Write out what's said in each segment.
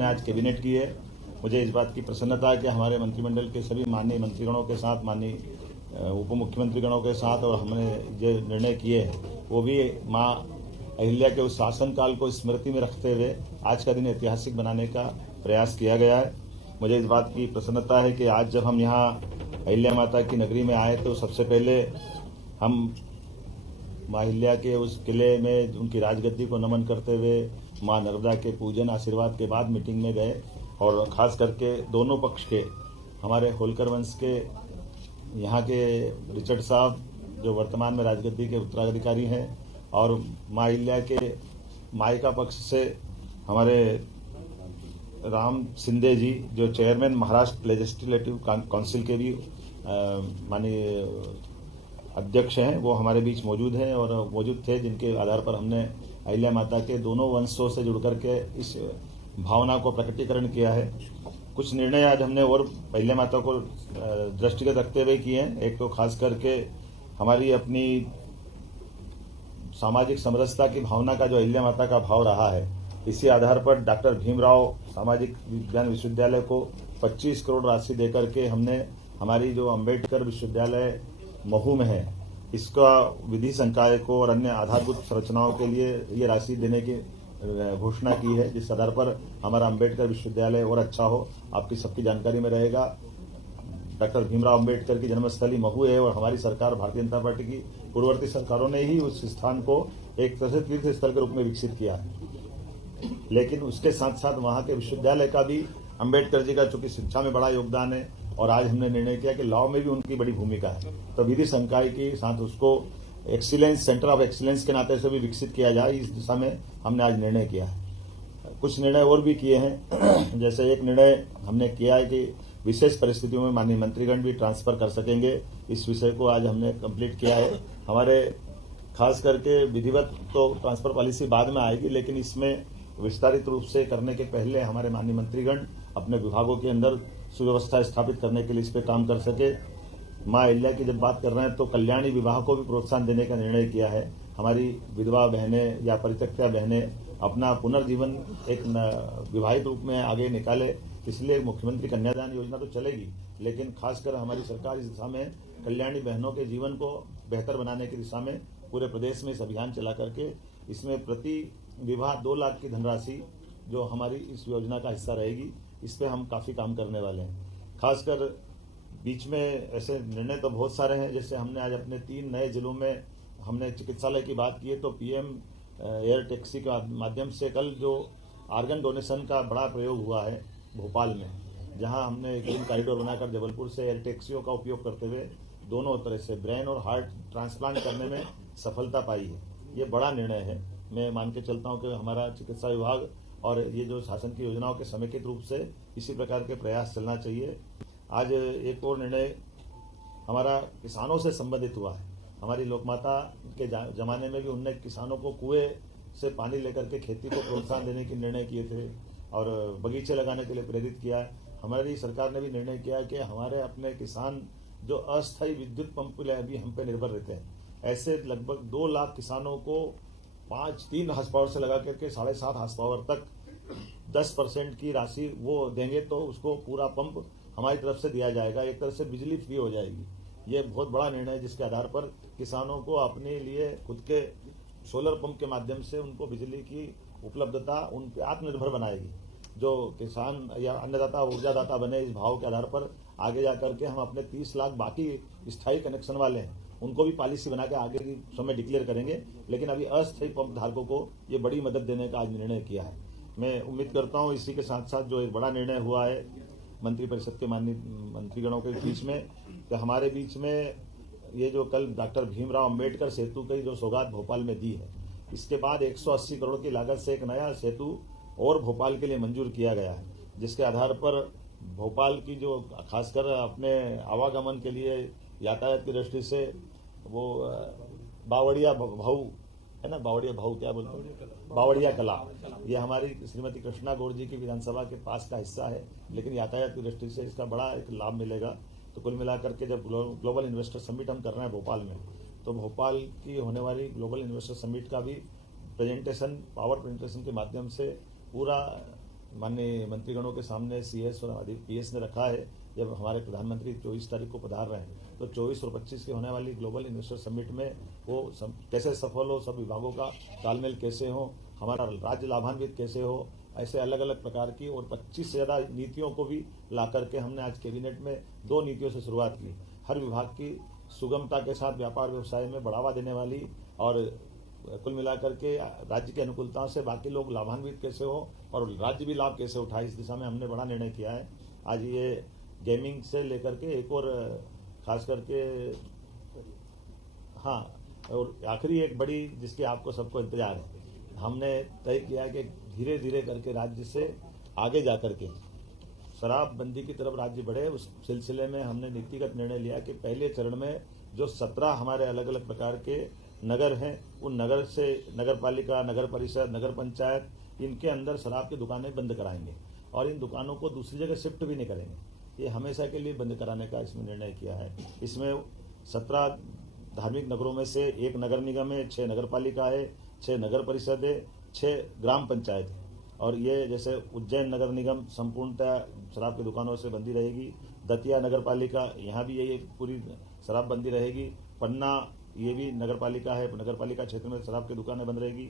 ने आज कैबिनेट की है। मुझे इस बात की प्रसन्नता है कि हमारे मंत्रिमंडल के सभी माननीय मंत्रीगणों के साथ, माननीय उप मुख्यमंत्रीगणों के साथ, और हमने जो निर्णय किए हैं वो भी माँ अहिल्या के उस शासनकाल को स्मृति में रखते हुए आज का दिन ऐतिहासिक बनाने का प्रयास किया गया है। मुझे इस बात की प्रसन्नता है कि आज जब हम यहाँ अहिल्या माता की नगरी में आए तो सबसे पहले हम माँ अहिल्या के उस किले में उनकी राजगद्दी को नमन करते हुए माँ नर्मदा के पूजन आशीर्वाद के बाद मीटिंग में गए, और खास करके दोनों पक्ष के हमारे होलकर वंश के यहाँ के रिचर्ड साहब जो वर्तमान में राजगद्दी के उत्तराधिकारी हैं, और माँ अहिल्या के मायका पक्ष से हमारे राम शिंदे जी जो चेयरमैन महाराष्ट्र लेजिस्लेटिव काउंसिल के भी माननीय अध्यक्ष हैं, वो हमारे बीच मौजूद हैं और मौजूद थे, जिनके आधार पर हमने अहिल्या माता के दोनों वंशों से जुड़ करके इस भावना को प्रकटीकरण किया है। कुछ निर्णय आज हमने और अहिल्या माता को दृष्टिगत रखते हुए किए हैं। एक तो खास करके हमारी अपनी सामाजिक समरसता की भावना का जो अहिल्या माता का भाव रहा है, इसी आधार पर डॉक्टर भीमराव सामाजिक विज्ञान विश्वविद्यालय को 25 करोड़ राशि देकर के हमने हमारी जो अंबेडकर विश्वविद्यालय महू में है, इसका विधि संकाय को और अन्य आधारभूत संरचनाओं के लिए ये राशि देने की घोषणा की है, जिस आधार पर हमारा अंबेडकर विश्वविद्यालय और अच्छा हो। आपकी सबकी जानकारी में रहेगा, डॉक्टर भीमराव अंबेडकर की जन्मस्थली महू है और हमारी सरकार भारतीय जनता पार्टी की पूर्ववर्ती सरकारों ने ही उस स्थान को एक तरह से तीर्थ स्थल के रूप में विकसित किया है। लेकिन उसके साथ साथ वहां के विश्वविद्यालय का भी अंबेडकर जी का चूंकि शिक्षा में बड़ा योगदान है, और आज हमने निर्णय किया कि लॉ में भी उनकी बड़ी भूमिका है, तो विधि संकाय के साथ उसको एक्सीलेंस, सेंटर ऑफ एक्सीलेंस के नाते से भी विकसित किया जाए, इस दिशा में हमने आज निर्णय किया है। कुछ निर्णय और भी किए हैं, जैसे एक निर्णय हमने किया है कि विशेष परिस्थितियों में माननीय मंत्रीगण भी ट्रांसफर कर सकेंगे। इस विषय को आज हमने कंप्लीट किया है। हमारे खास करके विधिवत तो ट्रांसफर पॉलिसी बाद में आएगी, लेकिन इसमें विस्तारित रूप से करने के पहले हमारे माननीय मंत्रीगण अपने विभागों के अंदर सुव्यवस्था स्थापित करने के लिए इस पे काम कर सके। माँ अहिल्या की जब बात कर रहे हैं तो कल्याणी विवाह को भी प्रोत्साहन देने का निर्णय किया है। हमारी विधवा बहनें या परित्यक्ता बहनें अपना पुनर्जीवन एक विवाहित रूप में आगे निकाले, इसलिए मुख्यमंत्री कन्यादान योजना तो चलेगी, लेकिन खासकर हमारी सरकार इस दिशा में कल्याणी बहनों के जीवन को बेहतर बनाने की दिशा में पूरे प्रदेश में इस अभियान चला करके इसमें प्रति विवाह 2 लाख की धनराशि जो हमारी इस योजना का हिस्सा रहेगी, इस पे हम काफी काम करने वाले हैं। खासकर बीच में ऐसे निर्णय तो बहुत सारे हैं, जैसे हमने आज अपने 3 नए जिलों में हमने चिकित्सालय की बात की है, तो पीएम एयर टैक्सी के माध्यम से कल जो आर्गन डोनेशन का बड़ा प्रयोग हुआ है भोपाल में, जहां हमने ग्रीन कॉरिडोर बनाकर जबलपुर से एयर टैक्सियों का उपयोग करते हुए दोनों तरह से ब्रेन और हार्ट ट्रांसप्लांट करने में सफलता पाई है। ये बड़ा निर्णय है। मैं मान के चलता हूँ कि हमारा चिकित्सा विभाग और ये जो शासन की योजनाओं के समेकित रूप से इसी प्रकार के प्रयास चलना चाहिए। आज एक और निर्णय हमारा किसानों से संबंधित हुआ है। हमारी लोकमाता के जमाने में भी उनने किसानों को कुएं से पानी लेकर के खेती को प्रोत्साहन देने के निर्णय किए थे और बगीचे लगाने के लिए प्रेरित किया है। हमारी सरकार ने भी निर्णय किया कि हमारे अपने किसान जो अस्थायी विद्युत पंप के लिए अभी हम पे निर्भर रहते हैं, ऐसे लगभग 2 लाख किसानों को 3 हार्स पावर से लगा करके 7.5 हार्स पावर तक 10% की राशि वो देंगे, तो उसको पूरा पंप हमारी तरफ से दिया जाएगा। एक तरह से बिजली फ्री हो जाएगी। ये बहुत बड़ा निर्णय है, जिसके आधार पर किसानों को अपने लिए खुद के सोलर पंप के माध्यम से उनको बिजली की उपलब्धता उन पे आत्मनिर्भर बनाएगी। जो किसान या अन्नदाता ऊर्जादाता बने, इस भाव के आधार पर आगे जाकर के हम अपने 30 लाख बाकी स्थायी कनेक्शन वाले हैं उनको भी पॉलिसी बना के आगे की समय डिक्लेयर करेंगे, लेकिन अभी अस्थायी पंप धारकों को ये बड़ी मदद देने का आज निर्णय किया है। मैं उम्मीद करता हूँ इसी के साथ साथ जो एक बड़ा निर्णय हुआ है मंत्रिपरिषद के माननीय मंत्रीगणों के बीच में, कि हमारे बीच में ये जो कल डॉक्टर भीमराव अंबेडकर सेतु की जो सौगात भोपाल में दी है, इसके बाद 180 करोड़ की लागत से एक नया सेतु और भोपाल के लिए मंजूर किया गया है, जिसके आधार पर भोपाल की जो खासकर अपने आवागमन के लिए यातायात की दृष्टि से वो बावड़िया भाऊ है ना, बावड़िया भाऊ क्या बोलते हैं, बावड़िया कला, ये हमारी श्रीमती कृष्णा गौड़ जी की विधानसभा के पास का हिस्सा है, लेकिन यातायात की दृष्टि से इसका बड़ा एक लाभ मिलेगा। तो कुल मिलाकर के जब ग्लोबल इन्वेस्टर समिट हम कर रहे हैं भोपाल में, तो भोपाल की होने वाली ग्लोबल इन्वेस्टर समिट का भी प्रेजेंटेशन, पावर प्रेजेंटेशन के माध्यम से पूरा माननीय मंत्रीगणों के सामने CS और PS ने रखा है। जब हमारे प्रधानमंत्री 24 तारीख को पधार रहे हैं तो 24 और 25 की होने वाली ग्लोबल इन्वेस्टर समिट में वो कैसे सफल हो, सब विभागों का तालमेल कैसे हो, हमारा राज्य लाभान्वित कैसे हो, ऐसे अलग अलग प्रकार की और 25 से ज़्यादा नीतियों को भी ला करके हमने आज कैबिनेट में 2 नीतियों से शुरुआत की। हर विभाग की सुगमता के साथ व्यापार व्यवसाय में बढ़ावा देने वाली और कुल मिलाकर के राज्य की अनुकूलता से बाकी लोग लाभान्वित कैसे हो और राज्य भी लाभ कैसे उठाए, इस दिशा में हमने बड़ा निर्णय किया है। आज ये गेमिंग से लेकर के एक और खास करके हाँ, और आखिरी एक बड़ी जिसके आपको सबको इंतजार है, हमने तय किया कि धीरे धीरे करके राज्य से आगे जा करके शराबबंदी की तरफ राज्य बढ़े। उस सिलसिले में हमने नीतिगत निर्णय लिया कि पहले चरण में जो 17 हमारे अलग अलग प्रकार के नगर हैं, उन नगर से नगर पालिका, नगर परिषद, नगर पंचायत, इनके अंदर शराब की दुकानें बंद कराएंगे और इन दुकानों को दूसरी जगह शिफ्ट भी नहीं करेंगे। ये हमेशा के लिए बंद कराने का इसमें निर्णय किया है। इसमें 17 धार्मिक नगरों में से 1 नगर निगम है, 6 नगर पालिका है, 6 नगर परिषद है, 6 ग्राम पंचायत है। और ये जैसे उज्जैन नगर निगम संपूर्णतः शराब की दुकानों से बंदी रहेगी। दतिया नगर पालिका, यहाँ भी यही पूरी शराब बंदी रहेगी। पन्ना ये भी नगर पालिका है, नगर पालिका क्षेत्र में शराब की दुकानें बंद रहेगी।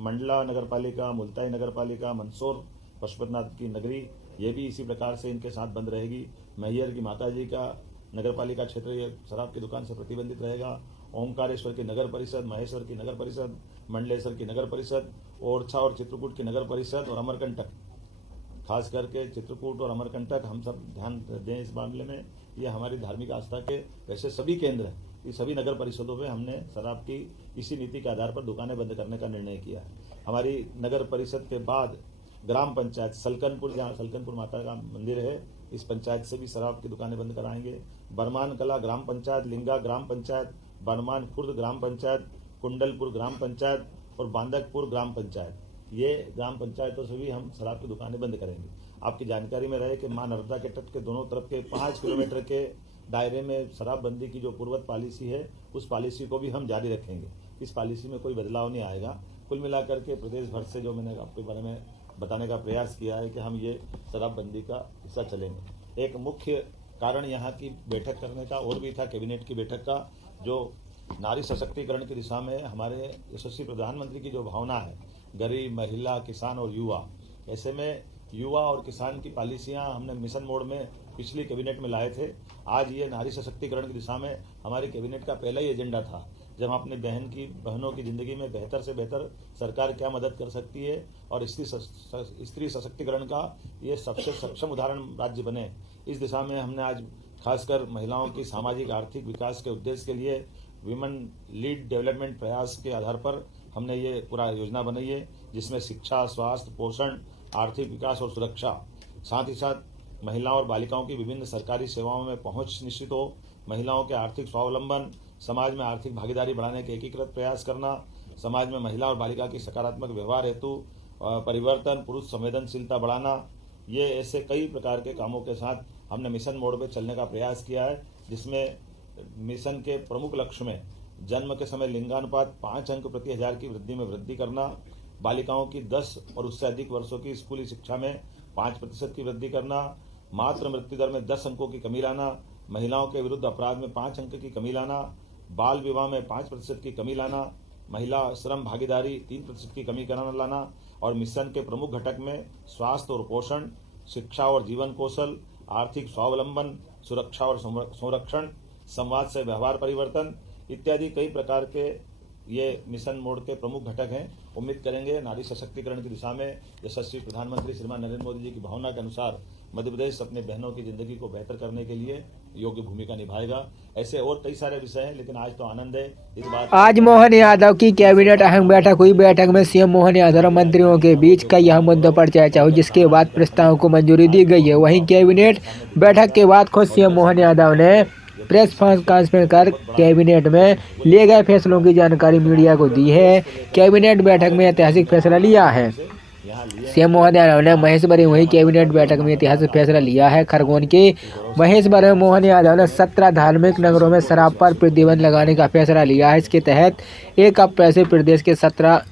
मंडला नगर पालिका, मुल्ताई नगर पालिका, मंदसौर पशुपतिनाथ की नगरी, ये भी इसी प्रकार से इनके साथ बंद रहेगी। मैहर की माताजी का नगर पालिका क्षेत्र ये शराब की दुकान से प्रतिबंधित रहेगा। ओंकारेश्वर की नगर परिषद, महेश्वर की नगर परिषद, मंडलेश्वर की नगर परिषद, ओरछा और चित्रकूट की नगर परिषद और अमरकंटक, खास करके चित्रकूट और अमरकंटक हम सब ध्यान दें इस मामले में। ये हमारी धार्मिक आस्था के वैसे सभी केंद्र हैं, ये सभी नगर परिषदों में हमने शराब की इसी नीति के आधार पर दुकानें बंद करने का निर्णय किया है। हमारी नगर परिषद के बाद ग्राम पंचायत सलकनपुर, जहाँ सलकनपुर माता का मंदिर है, इस पंचायत से भी शराब की दुकानें बंद कराएंगे। बरमान कला ग्राम पंचायत, लिंगा ग्राम पंचायत, बरमान खुर्द ग्राम पंचायत, कुंडलपुर ग्राम पंचायत और बांदकपुर ग्राम पंचायत, ये ग्राम पंचायतों से भी हम शराब की दुकानें बंद करेंगे। आपकी जानकारी में रहे कि मां नर्मदा के तट के दोनों तरफ के 5 किलोमीटर के दायरे में शराबबंदी की जो पूर्वत पॉलिसी है, उस पॉलिसी को भी हम जारी रखेंगे। इस पॉलिसी में कोई बदलाव नहीं आएगा। कुल मिलाकर के प्रदेश भर से जो मैंने आपके बारे में बताने का प्रयास किया है कि हम ये शराबबंदी का हिस्सा चलेंगे। एक मुख्य कारण यहाँ की बैठक करने का और भी था, कैबिनेट की बैठक का, जो नारी सशक्तिकरण की दिशा में हमारे यशस्वी प्रधानमंत्री की जो भावना है, गरीब, महिला, किसान और युवा, ऐसे में युवा और किसान की पॉलिसियां हमने मिशन मोड में पिछली कैबिनेट में लाए थे। आज ये नारी सशक्तिकरण की दिशा में हमारे कैबिनेट का पहला ही एजेंडा था, जब हम अपनी बहनों की जिंदगी में बेहतर से बेहतर सरकार क्या मदद कर सकती है और स्त्री सशक्तिकरण का ये सबसे सक्षम उदाहरण राज्य बने। इस दिशा में हमने आज खासकर महिलाओं की सामाजिक आर्थिक विकास के उद्देश्य के लिए विमेन लीड डेवलपमेंट प्रयास के आधार पर हमने ये पूरा योजना बनाई है, जिसमें शिक्षा, स्वास्थ्य, पोषण, आर्थिक विकास और सुरक्षा, साथ ही साथ महिलाओं और बालिकाओं की विभिन्न सरकारी सेवाओं में पहुंच निश्चित हो, महिलाओं के आर्थिक स्वावलंबन, समाज में आर्थिक भागीदारी बढ़ाने के एकीकृत प्रयास करना, समाज में महिला और बालिका की सकारात्मक व्यवहार हेतु परिवर्तन, पुरुष संवेदनशीलता बढ़ाना, ये ऐसे कई प्रकार के कामों के साथ हमने मिशन मोड में चलने का प्रयास किया है, जिसमें मिशन के प्रमुख लक्ष्य में जन्म के समय लिंगानुपात 5 अंक प्रति 1000 की वृद्धि में वृद्धि करना, बालिकाओं की 10 और उससे अधिक वर्षों की स्कूली शिक्षा में 5% की वृद्धि करना, मातृ मृत्यु दर में 10 अंकों की कमी लाना, महिलाओं के विरुद्ध अपराध में 5 अंक की कमी लाना, बाल विवाह में 5% की कमी लाना, महिला श्रम भागीदारी 3% की कमी कराना लाना और मिशन के प्रमुख घटक में स्वास्थ्य और पोषण, शिक्षा और जीवन कौशल, आर्थिक स्वावलंबन, सुरक्षा और संरक्षण, संवाद से व्यवहार परिवर्तन इत्यादि कई प्रकार के ये मिशन मोड के प्रमुख घटक हैं। उम्मीद करेंगे नारी सशक्तिकरण की दिशा में यशस्वी प्रधानमंत्री श्रीमान नरेंद्र मोदी जी की भावना के अनुसार मध्य प्रदेश अपने बहनों की जिंदगी को बेहतर करने के लिए योग्य भूमिका निभाएगा। ऐसे और कई सारे विषय हैं, लेकिन आज तो आनंद है इस बात। आज मोहन यादव की कैबिनेट अहम बैठक हुई। बैठक में सीएम मोहन यादव और मंत्रियों के बीच कई अहम मुद्दों पर चर्चा हुई, जिसके बाद प्रस्ताव को मंजूरी दी गई है। वहीं कैबिनेट बैठक के बाद खुद सीएम मोहन यादव ने प्रेस कॉन्फ्रेंस कर कैबिनेट में लिए गए फैसलों की जानकारी मीडिया को दी है। कैबिनेट बैठक में ऐतिहासिक फैसला लिया है। सीएम मोहन यादव ने महेश्वरी में हुई कैबिनेट बैठक में ऐतिहासिक फैसला लिया है। खरगोन के महेश्वरी में मोहन यादव ने 17 धार्मिक नगरों में शराब पर प्रतिबंध लगाने का फैसला लिया है। इसके तहत 1 अप्रैल से प्रदेश के 17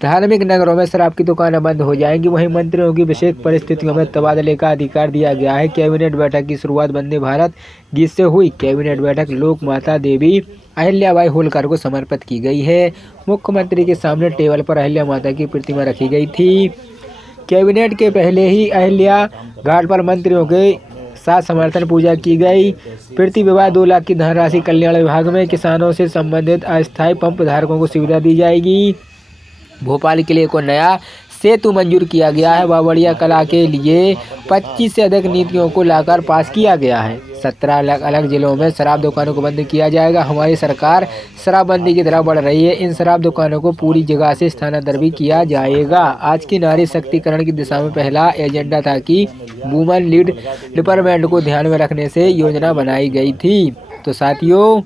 धार्मिक नगरों में शराब की दुकानें बंद हो जाएंगी। वहीं मंत्रियों की विशेष परिस्थितियों में तबादले का अधिकार दिया गया है। कैबिनेट बैठक की शुरुआत वंदे भारत गीत से हुई। कैबिनेट बैठक लोक माता देवी अहिल्याबाई होलकर को समर्पित की गई है। मुख्यमंत्री के सामने टेबल पर अहिल्या माता की प्रतिमा रखी गई थी। कैबिनेट के पहले ही अहिल्या घाट पर मंत्रियों के साथ समर्थन पूजा की गई। प्रति विवाह 2 लाख की धनराशि कल्याण विभाग में किसानों से संबंधित अस्थायी पंप धारकों को सुविधा दी जाएगी। भोपाल किले को नया सेतु मंजूर किया गया है। बावड़िया कला के लिए 25 से अधिक नीतियों को लाकर पास किया गया है। 17 अलग अलग जिलों में शराब दुकानों को बंद किया जाएगा। हमारी सरकार शराबबंदी की तरफ बढ़ रही है। इन शराब दुकानों को पूरी जगह से स्थानांतरित भी किया जाएगा। आज की नारी शक्तिकरण की दिशा में पहला एजेंडा था कि वुमेन लीड डिपार्टमेंट को ध्यान में रखने से योजना बनाई गई थी। तो साथियों